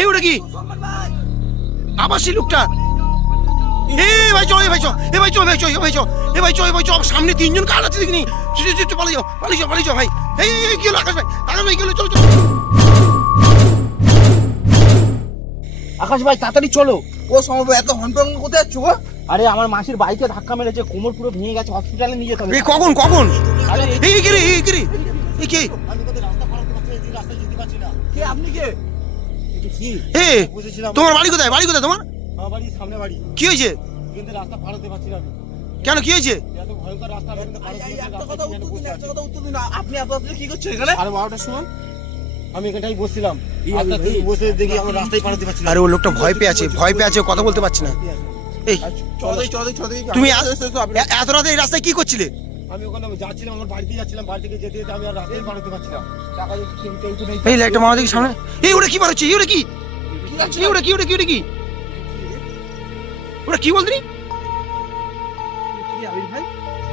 এই ওটা কি আবার সেই লোকটা? ভাই চল, ভাই চল, ভাই চল, ভাই চল, ভাই চল, ভাই চল, ভাই চল, সামনে তিনজন কাল আছে দেখিনি, পালিয়ে যাও, পালিয়ে যাও, পালিয়ে যাও ভাই। এই কি হলো আকাশ ভাই, আকাশ ভাই কি হলো? চলো চলো আকাশ ভাই তাড়াতাড়ি চলো। ও সময় এত হনপং কোথায় যাচ্ছ গো? আরে আমার মাসির বাড়িতে ধাক্কা মেরেছে, কোমর পুরো ভেঙে গেছে, হসপিটালে নিয়ে যেতে হবে। এই কখন কখন? আরে এই কি রে, এই কি রে, এই কি? আমি তো রাস্তা পার করতে পারছি, এই রাস্তায় যেতে পারছি না। কে আপনি কে? কি বুঝেছিলাম তোমার বাড়ি কোথায়? বাড়ি কোথায় তোমার? আমার বাড়ি সামনে বাড়ি, কি হয়েছে? কিন্তু রাস্তা পার হতে পারছি না আমি। কেন কি হয়েছে? এত ভয়ঙ্কর রাস্তা, আমি কিন্তু পার হতে পারছি না, একটা রাস্তায় কথা কিনে উত্তর দিন, বসে একটা আছি। কথা উত্তর দিন। আপনি এত রাত্রে কি করছেন এখানে? সাড়ে 12টার সময় আমি এখানটাই বসছিলাম, রাস্তা থেকে বসে দেখি আমার রাস্তায় পার হতে পারছি না। আরে ও লোকটা ভয় পেয়ে আছে, ভয় পেয়ে আছে, কথা বলতে পারছি না। এই চৌধুরী তুমি এত রাতে এই রাস্তায় কি করছিলে? আমি ওখানে যাচ্ছিলাম, আমার বাড়িতে যাচ্ছিলাম, বাড়ি থেকে যেতে যেতে আমি আর রাস্তায় পার হতে পারছিলাম। টাকা দিয়ে কেউ তো নেই। এই লাইটটা মারা দেখি সামনে। এই ওটা কি বার হচ্ছে? এই ওটা কি? এই ওটা কি? ওটা কি? ওটা কি? ওটা কি বললি?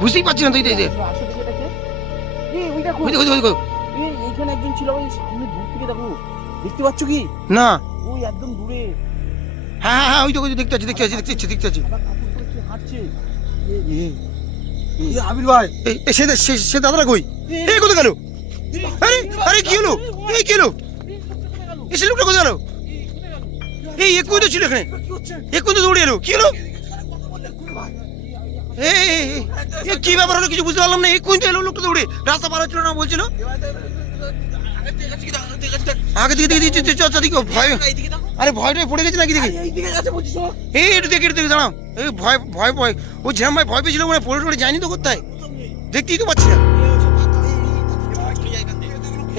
বুঝতেই পারছি না তো। এই আসলে এটাকে এই ওই দেখো, ওই দেখো, ওই দেখো। এই এইখানে একজন ছিল, ওই সামনে দূর থেকে দেখো, দেখতে পাচ্ছ কি? না, ওই একদম দূরে হ্যাঁ হ্যাঁ হ্যাঁ, ওই তো, ওই তো, দেখতে পাচ্ছি, দেখতে পাচ্ছি, দেখতে পাচ্ছি, দেখতে পাচ্ছি। সাদা কাপড় পরে কি হাঁটছে। আবির ভাই, এই সে দাদারা কই? এই কোথায় গেল? আরে আরে কি হলো? এই কি হলো? এই সে লোকটা কোথায় গেল? এই এক্ষুনি তো ছিল এখানে, এক্ষুনি তো দৌড়ে এলো। কি হলো? এই কি ব্যাপার হলো কিছু বুঝতে পারলাম না। এক্ষুনি তো এলো লোকটা দৌড়ে, রাস্তা পার হচ্ছিল না বলছিল। আগে দিকে দিকে দিকে ভয়, আরে ভয়টা পড়ে গেছে নাকি? দেখি এই একটু দেখে, একটু দেখে দাঁড়াও। এই ভয় ভয় ভয় ও যেরম ভাই ভয় পেয়েছিল, মানে পড়ে টড়ে যায়নি তো কোথায়, দেখতেই তো পাচ্ছি না।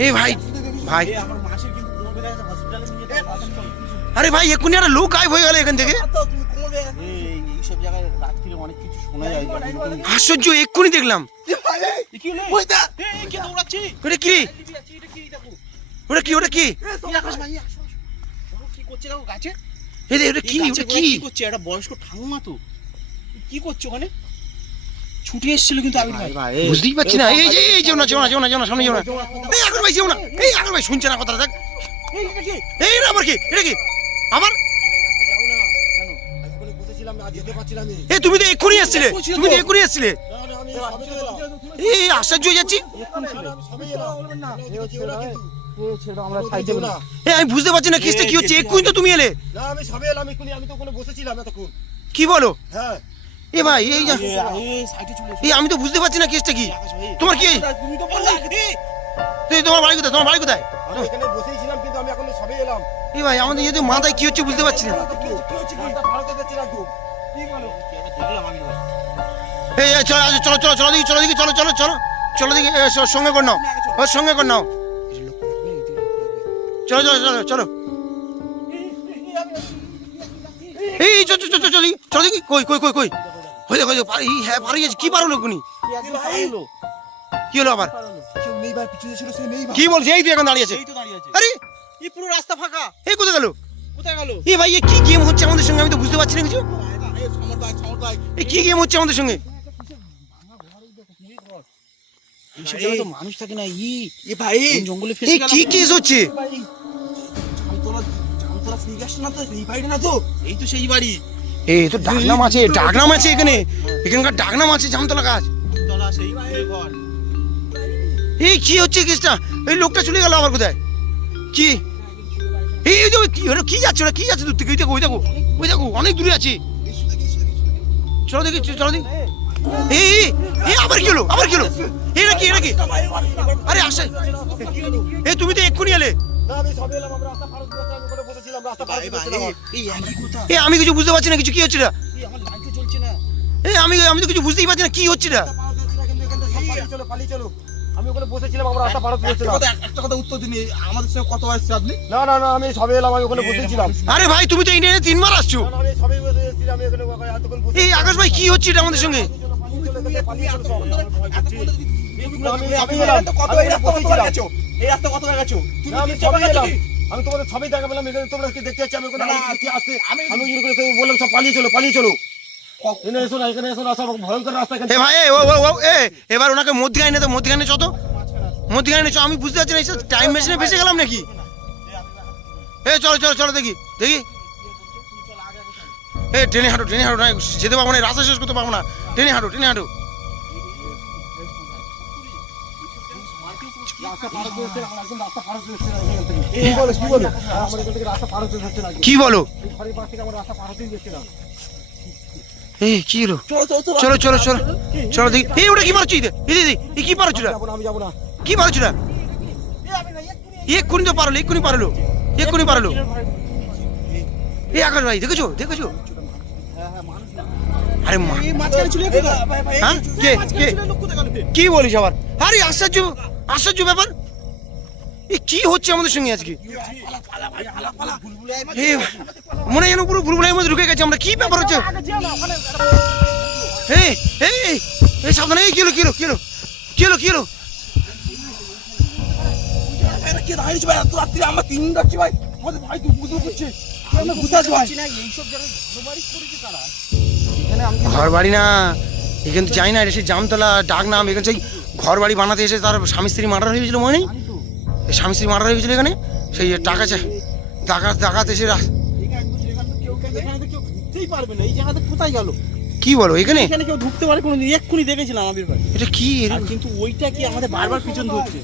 এই ভাই ভাই, আমার মাসির কিন্তু কোমর বেড়ে গেছে, হসপিটালে নিয়ে যেতে হবে। আরে ভাই এক্ষুনি একটা লোক গায়েব হয়ে গেল এখান থেকে। এইসব জায়গায় রাত্রিরে অনেক কিছু শোনা যায়। আশ্চর্য, এক্ষুনি দেখলাম। কি হলো? ওইটা এই কে দৌড়াচ্ছে? ওটা কি? এটা কি দেখো? ওটা কি? ওটা কি? এই আকাশ ভাই, আসো, আসো। দেখো কি করছে, দেখো গাছে। ওটা কি? এই ওটা গাছে কি? কি করছে? একটা বয়স্ক ঠাকুমা তো। কি করছে ওখানে? ছুটে এসেছিল কিন্তু আবির ভাই। বুঝতেই পারছি না। এই যে এই যেও না, যেও না, যেও না, যেও না, সামনে যেও না। এই আগর ভাই যেও না। এই আগর ভাই শুনছে না কথা, দেখ। এই এটা কি? এই এটা আবার কি? এটা কি আবার? রাস্তা যাও না। কেন? আমি ওখানে বসেছিলাম, না যেতে পারছিলাম না। এই তুমি তো এক্ষুনি এসেছিলে, তুমি তো এক্ষুনি এসেছিলে। না আমি সবে এলাম। এই আশ্চর্য হয়ে যাচ্ছি। এক্ষুনি ছিল। আমি সবে এলাম না। এই ছেড়ে দাও কিন্তু। এই ছেড়ে দাও, আমরা সাইডে না না। এই আমি বুঝতে পারছি না কেসটা কি হচ্ছে। এক্ষুনি তো তুমি এলে। না, আমি সবে এলাম এক্ষুনি। আমি তো ওখানে বসেছিলাম এতক্ষণ। কি বলো? হ্যাঁ, এ ভাই এই এই সাইডে চলে এসো। এই আমি তো বুঝতে পারছি না কেসটা কি। আকাশ ভাই, তোমার কি? তুমি তো বললে তোমার বাড়ি কোথায়? তোমার বাড়ি কোথায়? আমি এখানে বসেছিলাম, কিন্তু আমি এখন সবে এলাম। এই ভাই আমাদের যেহেতু মাথায় কি হচ্ছে বুঝতে পারছি না। কি হচ্ছে? রাস্তা পার হতে যাচ্ছি না তো। কি বলো? দেখলাম আবির ভাই। এই চলো চলো চলো চলো দেখি, চলো দেখি, চলো চলো চলো চলো দেখি। ওর সঙ্গে কর নাও, ওর সঙ্গে কর নাও। চলো চলো চলো চলো। এই চলো চলো চলো দেখি, চলো দেখি। কই কই কই কই? হয়ে দেখো, হ্যাঁ পারি গেছে। কি পারলো কোনি? কি একদম পারলো? কি হলো আবার? কেউ নেই ভাই, পিছনে ছিল সে নেই ভাই। কি বলছে? এই তো এখন দাঁড়িয়ে আছে। এই তো দাঁড়িয়ে আছে। আরে এই পুরো রাস্তা ফাঁকা। এই কোথায় গেল? কোথায় গেল? এই ভাই এ কি গেম হচ্ছে আমাদের সঙ্গে? আমি তো বুঝতে পারছি না কিছু। সমর ভাই। এই কি গেম হচ্ছে আমাদের সঙ্গে? এইসব জায়গায় তো মানুষ থাকে না। এ ভাই, কোন জঙ্গলে এই ফেসে গেল। কি কেস হচ্ছে? ভাই, জামতলা সেই গাছটা না তো, এই বাড়িটা না তো? এই তো সেই বাড়ি। এই তো ডাকনাম আছে, ডাকনাম আছে এখানে। এখানকার ডাকনাম আছে জামতলা গাছ। তলা সেই ঘর। এই কি হচ্ছে কেসটা? এই লোকটা চলে গেল আবার কোথায়? কি এই যে কি হলো? কি যাচ্ছে ওরা? কি যাচ্ছে দূর থেকে? ওই দেখো, ওই দেখো, ওই দেখো, অনেক দূরে আছে। চলো দেখি, চলো দেখি। এই এই আবার কি হলো? আবার কি হলো? এটা কি? এটা কি? আরে আসে। এই তুমি তো এক্ষুনি এলে। না, আমি সবে এলাম। আমরা রাস্তা পার হতে যাচ্ছি, আমি ওখানে বসেছিলাম, রাস্তা পার হতে যাচ্ছিলাম। এই একই কথা। এই আমি কিছু বুঝতে পারছি না কিছু। কি হচ্ছে এটা? এই আমার লাইটও জ্বলছে না। এই আমি তো কিছু বুঝতেই পারছি না কি হচ্ছে এটা। পার হতে যাচ্ছি না, কিন্তু এখান থেকে সব পালিয়ে চলো, পালিয়ে চলো। আমি ওখানে বসেছিলাম, আমরা রাস্তা পার হতে যাচ্ছিলাম। একটা কথা উত্তর দিন, আমাদের সঙ্গে কত আসছে আপনি? না না না, আমি সবে এলাম, আমি ওখানে বসেছিলাম। আরে ভাই তুমি তো ইন্ডিয়ানে 3 বার আসছো। না না, আমি সবে বসে এসেছিলাম, আমি এখানে এতক্ষণ বসে। এই আকাশ ভাই কি হচ্ছে এটা আমাদের সঙ্গে? পালিয়ে চলো সব। আমি এই সবে এলাম, কত আমি এই রাস্তা কত বসেছিলাম। গেছো? এই রাস্তা কত গেছো? না, আমি সবে এলাম। আমি তোমাদের সবই দেখা পেলাম, এখানে তোমরা কি দেখতে যাচ্ছি? আমি ওখানে কি আসছে? আমি বললাম সব পালিয়ে চলো, পালিয়ে চলো। এখানে এসো না, এখানে এসো না, সব ভয়ঙ্কর রাস্তা এখানে। এ ভাই ও ও ও এবার ওনাকে মধ্যখানে নে তো, মধ্যখানে চ তো, মধ্যখানে চ। আমি বুঝতে পারছি না টাইম মেশিনে ফেসে গেলাম নাকি? চলো চলো চলো দেখি দেখি। ট্রেনে হাঁটো না, যেতে পারবো না, রাস্তা শেষ করতে পারবো না। ট্রেনে হাঁটো কি বলো? কি হলো? চলো চলো চলো চলো দেখি। ওটা কি মারছি? কি পারছো? কি পারছো? এক্ষুনি তো পারলো, এক্ষুনি পারলো। আকাশ ভাই দেখেছো? আরে হ্যাঁ কি বলিস আবার? আরে আশ্চর্য ব্যাপার, কি হচ্ছে আমাদের সঙ্গে আজকে? মনে হয় যেন পুরো ভুলভুলাইয়ের মধ্যে ঢুকে গেছে আমরা। কি ব্যাপার হচ্ছে? সাবধানে। কি হলো? ঘর বাড়ি না, এখানে তো যাই না, এটা সেই জামতলা ডাক নাম। এখানে সেই ঘর বাড়ি বানাতে এসে তার স্বামী স্ত্রী মার্ডার হয়ে গেছিল, মনে নেই? স্বামী স্ত্রী মার্ডার হয়ে গেছিল এখানে। সেই টাকা চাই, ডাকাত এসে। কোথায় গেল? কি বলো? এখানে কেউ ঢুকতে পারে কোনোদিন? এক্ষুনি দেখেছিলাম আবির ভাই। এটা কি? কিন্তু ওইটা কি আমাদের বারবার পিছন ধরছে?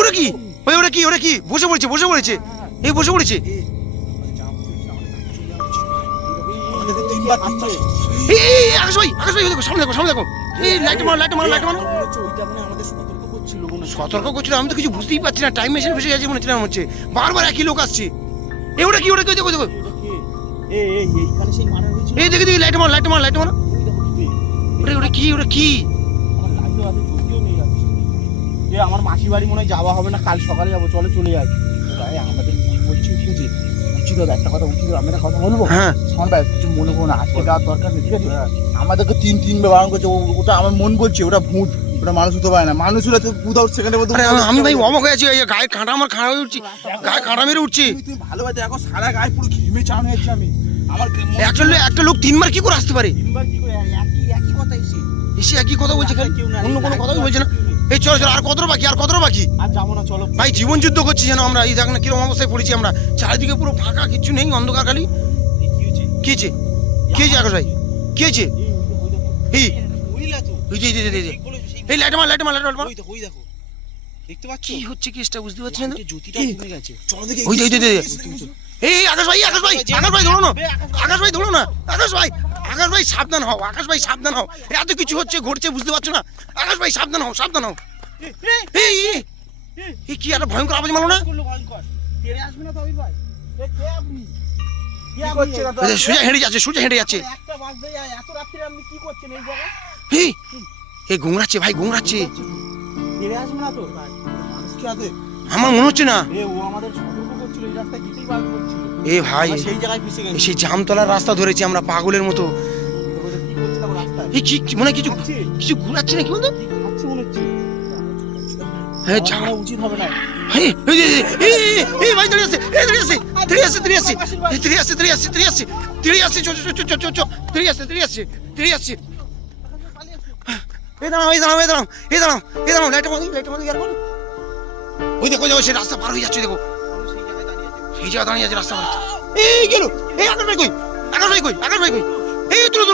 ওরা কি বসে পড়েছে? বসে পড়েছে। আকাশ ভাই দেখো, সামনে দেখো। লাইট মারো। সতর্ক করছিল, আমি তো কিছু বুঝতেই পারছি না। টাইম মেশিন ফেসে গেছে মনে হচ্ছে। বারবার একই লোক আসছে। ওটা কি? দেখো দেখি লাইট মারো। ওটা কি? আমার মাসি বাড়ি মনে হয় যাওয়া হবে না, কাল সকালে যাবো। চলে যাবে ভাই। আমাদের বলছি ঠিক আছে, উচিত একটা কথা আমি একটা কথা বলবো। হ্যাঁ শোন ভাই, কিছু মনে করো না, আজকে যাওয়ার দরকার নেই, ঠিক আছে? আমাদেরকে তিনবার বারণ করছে। ওটা আমার মন বলছে ওটা ভূত, ওটা মানুষ হতে পারে না। মানুষ হলে তো উইদাউট সেকেন্ডের মধ্যে। আমি ভাই অবাক হয়ে আছি। গায়ে কাঁটা হয়ে উঠছি, গায়ে কাঁটা মেরে উঠছি। তুমি ভালো ভাই দেখো, সারা গায়ে পুরো ঘিমে চান হয়েছে। আমি আমার একটা লোক 3 বার কি করে আসতে পারে? তিনবার কি করে একই কথা এসে একই কথা বলছে, অন্য কোনো কথাই বলছে না। চলো আর কত বাকি? আর যাবো না, চলো ভাই। জীবন যুদ্ধ করছি যেন আমরা। এই দেখ না কিরকম অবস্থায় পড়েছি আমরা। চারিদিকে পুরো ফাঁকা, কিচ্ছু নেই, অন্ধকার খালি। কি হয়েছে আকাশ ভাই? কি হয়েছে? এই লাইট মার। দেখতে পাচ্ছ কি হচ্ছে? কেসটা বুঝতে পারছি না। জ্যোতিটা কমে গেছে। চলো দেখি। আকাশ ভাই ধরো না। আকাশ ভাই সাবধান হও। এত কিছু ঘটছে বুঝতে পারছো না? আকাশ ভাই সাবধান হও। কি একটা ভয়ঙ্কর আওয়াজ মারলো না? সোজা হেঁটে যাচ্ছে। ঘুমরাচ্ছে ভাই, আমার মনে হচ্ছে না। ভাই সেই জামতলার রাস্তা ধরেছি আমরা পাগলের মতো। মনে কিছু ঘুরাচ্ছে না, কি বলতো? উচিত হবে না। ভাই দাঁড়িয়ে আসছে। দাঁড়াও। লাইট মারো। ওই দেখো সে রাস্তা পার হয়ে যাচ্ছে, দেখো সেই জায়গা দাঁড়িয়ে আছে, রাস্তা পার হচ্ছে। গেল। আকাশ ভাই কই? আকাশ ভাই কই? তুলো।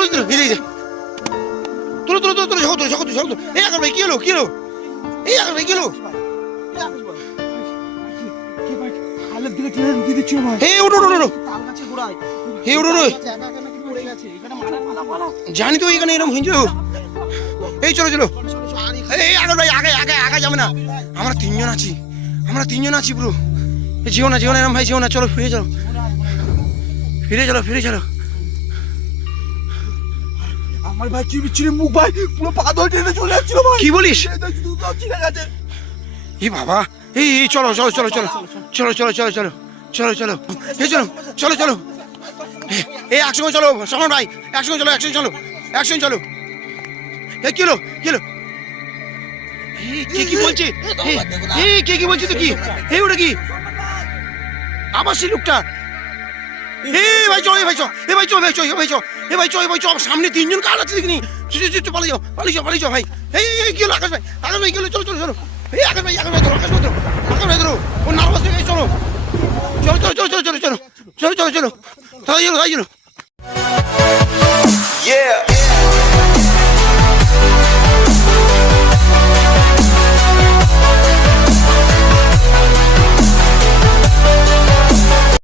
আকাশ ভাই কি হলো? আকাশ ভাই কি হলো? জানি তো এখানে এরকম হয়েছিল। চলো। আকাশ ভাই আগে যাবে না। আমরা তিনজন আছি পুরো। যেও না এরকম ভাই, যেও না। চলো ফিরে চলো। আমার ভাই কি বিচ্ছিরি মুখ ভাই, পুরো পাথর টেনে চলে যাচ্ছিল ভাই। কি বলিস? বাবা, চলো। একসঙ্গে চলো সামন ভাই, একসঙ্গে চলো। কি হলো? কি বলছে? কে কি বলছে? তো কি ওটা কি? আবার সেই লোকটা। ভাই চল। সামনে 3 জন কার আছে দেখিনি। পালিয়ে যাও ভাই। কি হলো? আকাশ ভাই কি হলো? চলো। আকাশ ভাই ধরো। ও নার্ভাস হয়ে গেছে, চলো। চলো চলো চলো চলো চলো চলো চলো চলো চলো তাই চলো তাই চলো Yeah.